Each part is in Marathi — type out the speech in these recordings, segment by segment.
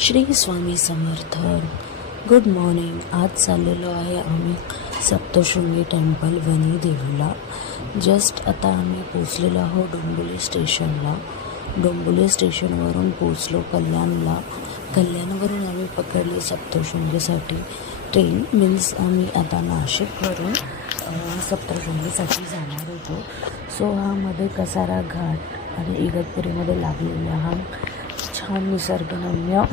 श्री स्वामी समर्थ. गुड मॉर्निंग आज चाललेलो आहे आम्ही सप्तशृंगी टेम्पल वनी देवीला जस्ट आता आम्ही पोचलेलो आहोत डोंबिवली स्टेशनला. डोंबिवली स्टेशनवरून पोचलो कल्याणला. कल्याणवरून आम्ही पकडली सप्तशृंगीसाठी ट्रेन मीन्स आम्ही आता नाशिकवरून सप्तशृंगीसाठी जाणार होतो. सो हा मध्ये कसारा घाट आणि इगतपुरीमध्ये लागलेला हा छान निसर्गरम्य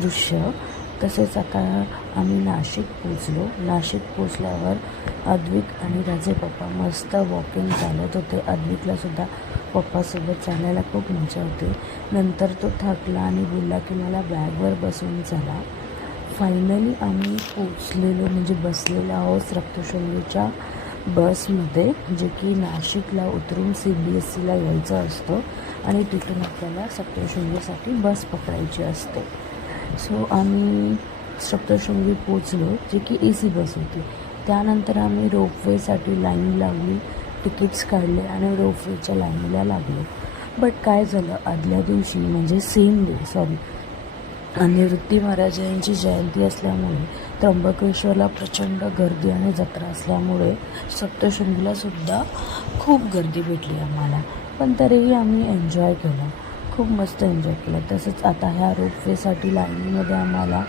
दृश्य. तसेच आता आम्ही नाशिक पोचलो नाशिक पोचल्यावर अद्विक आणि राजे पप्पा मस्त वॉकिंग चालत होते. अद्विकलासुद्धा पप्पासोबत चालायला खूप मजा होते. नंतर तो थकला आणि बोलला की मला बॅगवर बसून चला. फायनली आम्ही पोचलेलो म्हणजे बसलेलो आहोत रक्तशृंगीच्या बसमध्ये जे की नाशिकला उतरून सी बी एस सीला यायचं असतं आणि तिथून आपल्याला सप्तशृंगीसाठी बस पकडायची असते. सो आम्ही सप्तशृंगी पोचलो जे की ए सी बस होती. त्यानंतर आम्ही रोपवेसाठी लाईन लावली तिकीट्स काढले आणि रोपवेच्या लाईनला लागलो. बट काय झालं आदल्या दिवशी म्हणजे same day sorry Nivrutti Maharaj यांची जयंती असल्यामुळे त्र्यंबकेश्वरला प्रचंड गर्दी आणि जत्रा असल्यामुळे सप्तशृंगीलासुद्धा खूप गर्दी भेटली आम्हाला. पण तरीही आम्ही एन्जॉय केलं. खूप मस्त एन्जॉय केलं. तसंच आता ह्या रोपवेसाठी लाईनीमध्ये आम्हाला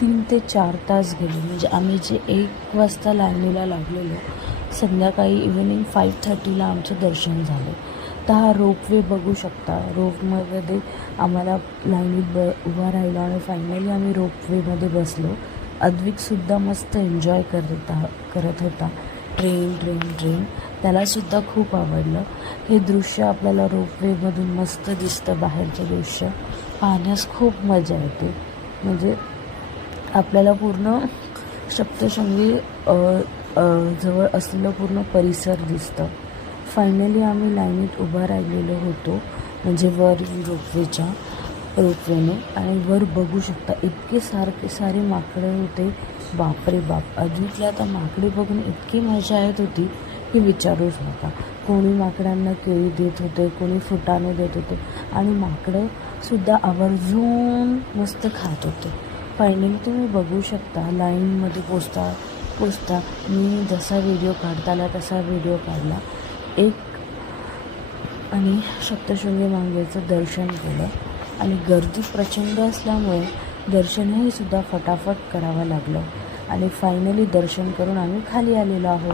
तीन ते चार तास गेले. म्हणजे आम्ही जे एक वाजता लाईनीला लागलेलो संध्याकाळी इव्हनिंग फाईव्ह थर्टीला आमचं दर्शन झालं. आता हा रोपवे बघू शकता. रोपमध्ये आम्हाला लाईनीत ब उभा राहिलो आणि फायनली आम्ही रोपवेमध्ये बसलो. अद्विकसुद्धा मस्त एन्जॉय करत करत होता. ट्रेन ट्रेन ट्रेन त्यालासुद्धा खूप आवडलं. हे दृश्य आपल्याला रोपवेमधून मस्त दिसतं. बाहेरचं दृश्य पाहण्यास खूप मजा येते. म्हणजे आपल्याला पूर्ण सप्तशृंगी जवळ असलेलं पूर्ण परिसर दिसतं. फायनली आम्ही लाईनीत उभा राहिलेलो होतो म्हणजे वर रोपवेच्या रोपवेने. आणि वर बघू शकता इतके सारखे सारे माकडे होते. बापरे बाप अजितला तर माकडे बघून इतकी मजा येत होती की विचारूच नका. कोणी माकडांना केळी देत होते कोणी फुटाणे देत होते. आणि माकडंसुद्धा आवर्जून मस्त खात होते. फायनली तुम्ही बघू शकता लाईनमध्ये पोचता पोचता. मी जसा व्हिडिओ काढता आला तसा व्हिडिओ काढला. एक आणि सप्तशृंगी मांगेचं दर्शन केलं. आणि गर्दी प्रचंड असल्यामुळे दर्शनही सुद्धा फटाफट करावं लागलं. आणि फायनली दर्शन करून आम्ही खाली आलेलो आहोत.